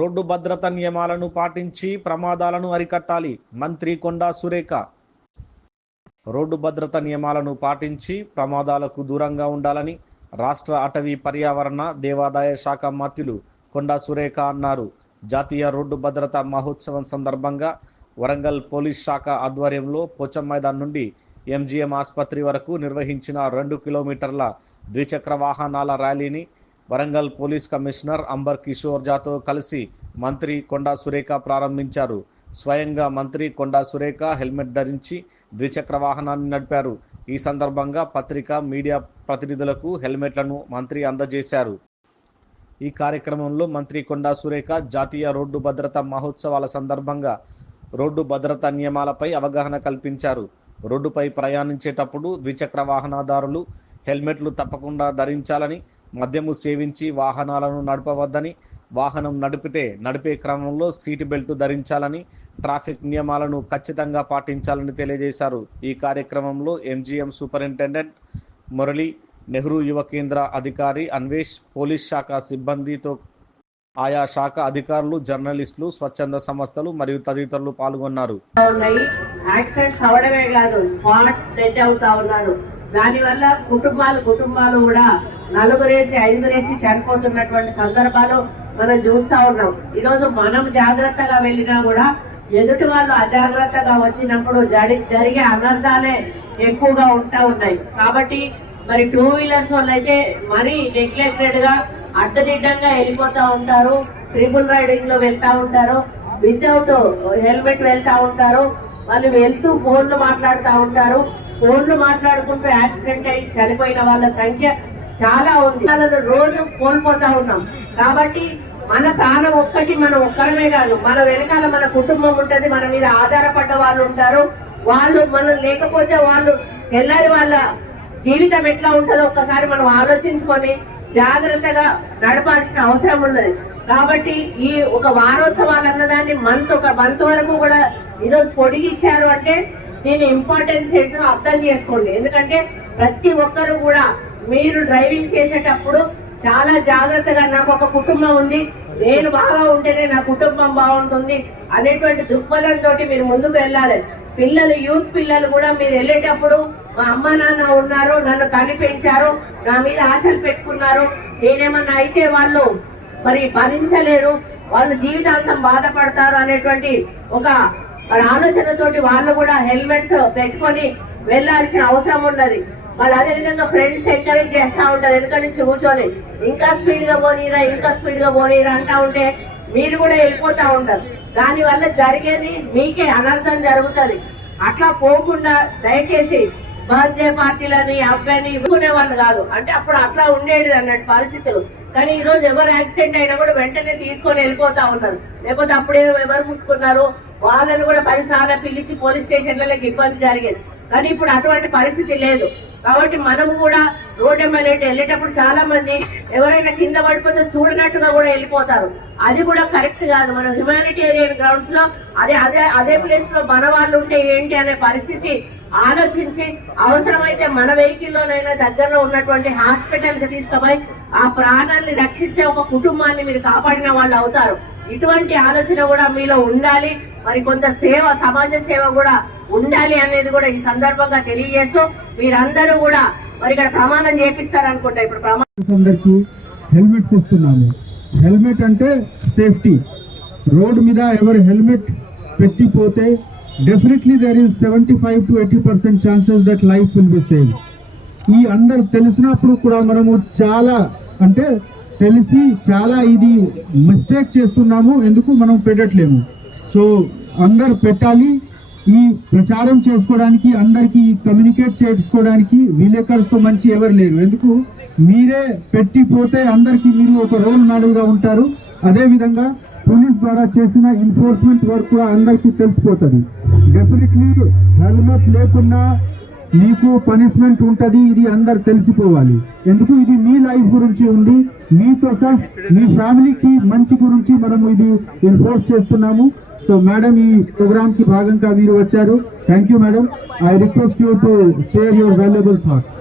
Road భద్రత నియమాలను పాటించి ప్రమాదాలను అరికట్టాలి. మంత్రి కొండా సురేఖ. రోడ్డు భద్రత నియమాలను పాటించి ప్రమాదాలకు దూరంగా ఉండాలని రాష్ట్ర అటవీ పర్యావరణ దేవాదాయ శాఖ మంత్రులు కొండా సురేఖ అన్నారు. జాతీయ రోడ్డు భద్రత మహోత్సవం సందర్భంగా వరంగల్ పోలీస్ శాఖ ఆధ్వర్యంలో పోచం మైదాన్ నుండి ఎంజీఎం ఆసుపత్రి వరకు నిర్వహించిన రెండు కిలోమీటర్ల ద్విచక్ర వాహనాల ర్యాలీని Warangal police commissioner amber Kishore జాతో కలిసి మంత్రి కొండా సురేఖ ప్రారంభించారు. స్వయంగా మంత్రి కొండా సురేఖ హెల్మెట్ ధరించి ద్విచక్ర వాహనాన్ని నడిపారు. ఈ సందర్భంగా పత్రిక మీడియా ప్రతినిధులకు హెల్మెట్లను మంత్రి అందజేశారు. ఈ కార్యక్రమంలో మంత్రి కొండా సురేఖ జాతీయ రోడ్డు భద్రత మహోత్సవాల సందర్భంగా రోడ్డు భద్రత నియమాలపై అవగాహన కల్పించారు. రోడ్డుపై ప్రయాణించేటప్పుడు ద్విచక్ర వాహనదారులు హెల్మెట్లు తప్పకుండా ధరించాలని మద్యము సేవించి వాహనాలను నడపవద్దని వాహనం నడిపితే నడిపే క్రమంలో సీటు బెల్ట్ ధరించాలని ట్రాఫిక్ నియమాలను ఖచ్చితంగా పాటించాలని తెలియజేశారు. ఈ కార్యక్రమంలో ఎంజీఎం సూపరింటెండెంట్ మురళి నెహ్రూ యువ కేంద్ర అధికారి అన్వేష్ పోలీస్ శాఖ సిబ్బందితో ఆయా శాఖ అధికారులు జర్నలిస్టులు స్వచ్ఛంద సంస్థలు మరియు తదితరులు పాల్గొన్నారు. దానివల్ల కుటుంబాలు కుటుంబాలు కూడా నలుగురేసి ఐదుగురేసి చనిపోతున్నటువంటి సందర్భాలు మనం చూస్తా ఉన్నాం. ఈరోజు మనం జాగ్రత్తగా వెళ్ళినా కూడా ఎదుటి వాళ్ళు అజాగ్రత్తగా వచ్చినప్పుడు జడి జరిగే అనర్థాలే ఎక్కువగా ఉంటా ఉన్నాయి. కాబట్టి మరి టూ వీలర్స్ వాళ్ళు అయితే మరీ నెగ్లెక్టెడ్గా అడ్డదిడ్డంగా వెళ్ళిపోతా ఉంటారు. ట్రిపుల్ రైడింగ్లో వెళ్తా ఉంటారు. వితౌట్ హెల్మెట్ వెళ్తా ఉంటారు. వాళ్ళు వెళ్తూ ఫోన్లు మాట్లాడుతూ ఉంటారు. ఫోన్లు మాట్లాడుకుంటూ యాక్సిడెంట్ అయి చనిపోయిన వాళ్ళ సంఖ్య చాలా ఉంది. రోజు కోల్పోతా ఉన్నాం. కాబట్టి మన ప్రాణం ఒక్కటి మనం ఒక్కరమే కాదు మన వెనకాల మన కుటుంబం ఉంటుంది మన మీద ఆధారపడ్డ వాళ్ళు ఉంటారు. వాళ్ళు మనం లేకపోతే వాళ్ళు తెల్లారి వాళ్ళ జీవితం ఎట్లా ఉంటుందో ఒక్కసారి మనం ఆలోచించుకొని జాగ్రత్తగా నడపాల్సిన అవసరం ఉన్నది. కాబట్టి ఈ ఒక వారోత్సవాలు అన్నదాన్ని మంత్ ఒక మంత్ వరకు కూడా ఈరోజు పొడిగిచ్చారు అంటే దీని ఇంపార్టెన్స్ ఏంటో అర్థం చేసుకోండి. ఎందుకంటే ప్రతి ఒక్కరు కూడా మీరు డ్రైవింగ్ చేసేటప్పుడు చాలా జాగ్రత్తగా నాకు ఒక కుటుంబం ఉంది. నేను బాగా ఉంటేనే నా కుటుంబం బాగుంటుంది అనేటువంటి దృక్పథంతో మీరు ముందుకు వెళ్ళాలి. పిల్లలు యూత్ పిల్లలు కూడా మీరు వెళ్ళేటప్పుడు మా అమ్మ నాన్న ఉన్నారు నన్ను కనిపించారు నా మీద ఆశలు పెట్టుకున్నారు. నేనేమన్నా అయితే వాళ్ళు మరి భరించలేరు వాళ్ళు జీవితాంతం బాధపడతారు అనేటువంటి ఒక ఆలోచనతోటి వాళ్ళు కూడా హెల్మెట్స్ పెట్టుకొని వెళ్ళాల్సిన అవసరం ఉన్నది. వాళ్ళు అదే విధంగా ఫ్రెండ్స్ ఎంకరేజ్ చేస్తూ ఉంటారు. వెనక నుంచి కూర్చొని ఇంకా స్పీడ్గా పోనీరా ఇంకా స్పీడ్గా పోనీరా అంటూ ఉంటే మీరు కూడా వెళ్ళిపోతూ ఉంటారు. దానివల్ల జరిగేది మీకే అనర్థం జరుగుతుంది. అట్లా పోకుండా దయచేసి బర్త్డే పార్టీలని అబ్బాయిని ఇవ్వుకునే వాళ్ళు కాదు. అంటే అప్పుడు అట్లా ఉండేది అన్నట్టు పరిస్థితులు. కానీ ఈ రోజు ఎవరు యాక్సిడెంట్ అయినా కూడా వెంటనే తీసుకొని వెళ్ళిపోతా ఉన్నారు. లేకపోతే అప్పుడే ఎవరు ముట్టుకున్నారు? వాళ్ళని కూడా పదిసార్లు పిలిచి పోలీస్ స్టేషన్లకి ఇబ్బంది జరిగేది. కానీ ఇప్పుడు అటువంటి పరిస్థితి లేదు. కాబట్టి మనం కూడా రోడ్ ఎమ్మెల్యే వెళ్ళేటప్పుడు చాలా మంది ఎవరైనా కింద పడిపోతే చూడనట్టుగా కూడా వెళ్ళిపోతారు. అది కూడా కరెక్ట్ కాదు. మనం హ్యుమానిటేరియన్ గ్రౌండ్స్లో అదే అదే అదే ప్లేస్లో మన వాళ్ళు ఉంటే ఏంటి అనే పరిస్థితి ఆలోచించి అవసరమైతే మన వెహికల్ లోనైనా దగ్గరలో ఉన్నటువంటి హాస్పిటల్స్ తీసుకుపోయి ఆ ప్రాణాన్ని రక్షిస్తే ఒక కుటుంబాన్ని మీరు కాపాడిన వాళ్ళు అవుతారు. ఇటువంటి ఆలోచన కూడా మీలో ఉండాలి. మరి కొంత సేవ సమాజ సేవ కూడా ఉండాలి అనేది కూడా ఈ సందర్భంగా తెలియజేస్తూ వీరందరూ కూడా మరి ఇక్కడ ప్రమాణం చేపిస్తారనుకుంటా ఇప్పుడు ప్రమాణం హెల్మెట్స్ ఇస్తున్నాము. హెల్మెట్ అంటే సేఫ్టీ. రోడ్ మీద ఎవరు helmet పెట్టిపోతే definitely there is seventy five to eighty percent chances that life will be save ఈ అందరు తెలిసినప్పుడు కూడా మనము చాలా అంటే తెలిసి చాలా ఇది మిస్టేక్ చేస్తున్నాము ఎందుకు మనం పెట్టట్లేము. సో అందరు పెట్టాలి ఈ ప్రచారం చేసుకోవడానికి అందరికి కమ్యూనికేట్ చేసుకోవడానికి విలేకరులతో మంచి ఎవరు లేరు. ఎందుకు? మీరే పెట్టిపోతే అందరికి మీరు ఒక రోల్ మోడల్గా ఉంటారు. అదేవిధంగా పోలీస్ ద్వారా చేసిన ఎన్ఫోర్స్మెంట్ వర్క్ కూడా అందరికీ తెలిసిపోతుంది. డెఫినెట్లీ హెల్మెట్ లేకున్నా మీకు పనిష్మెంట్ ఉంటుంది ఇది అందరు తెలిసిపోవాలి. ఎందుకు? ఇది మీ లైఫ్ గురించి ఉంది. మీతో సహా మీ ఫ్యామిలీకి మంచి గురించి మనము ఇది ఎన్ఫోర్స్ చేస్తున్నాము. సో మేడం ఈ ప్రోగ్రామ్కి భాగంగా మీరు వచ్చారు. Thank you madam I request you to share your valuable thoughts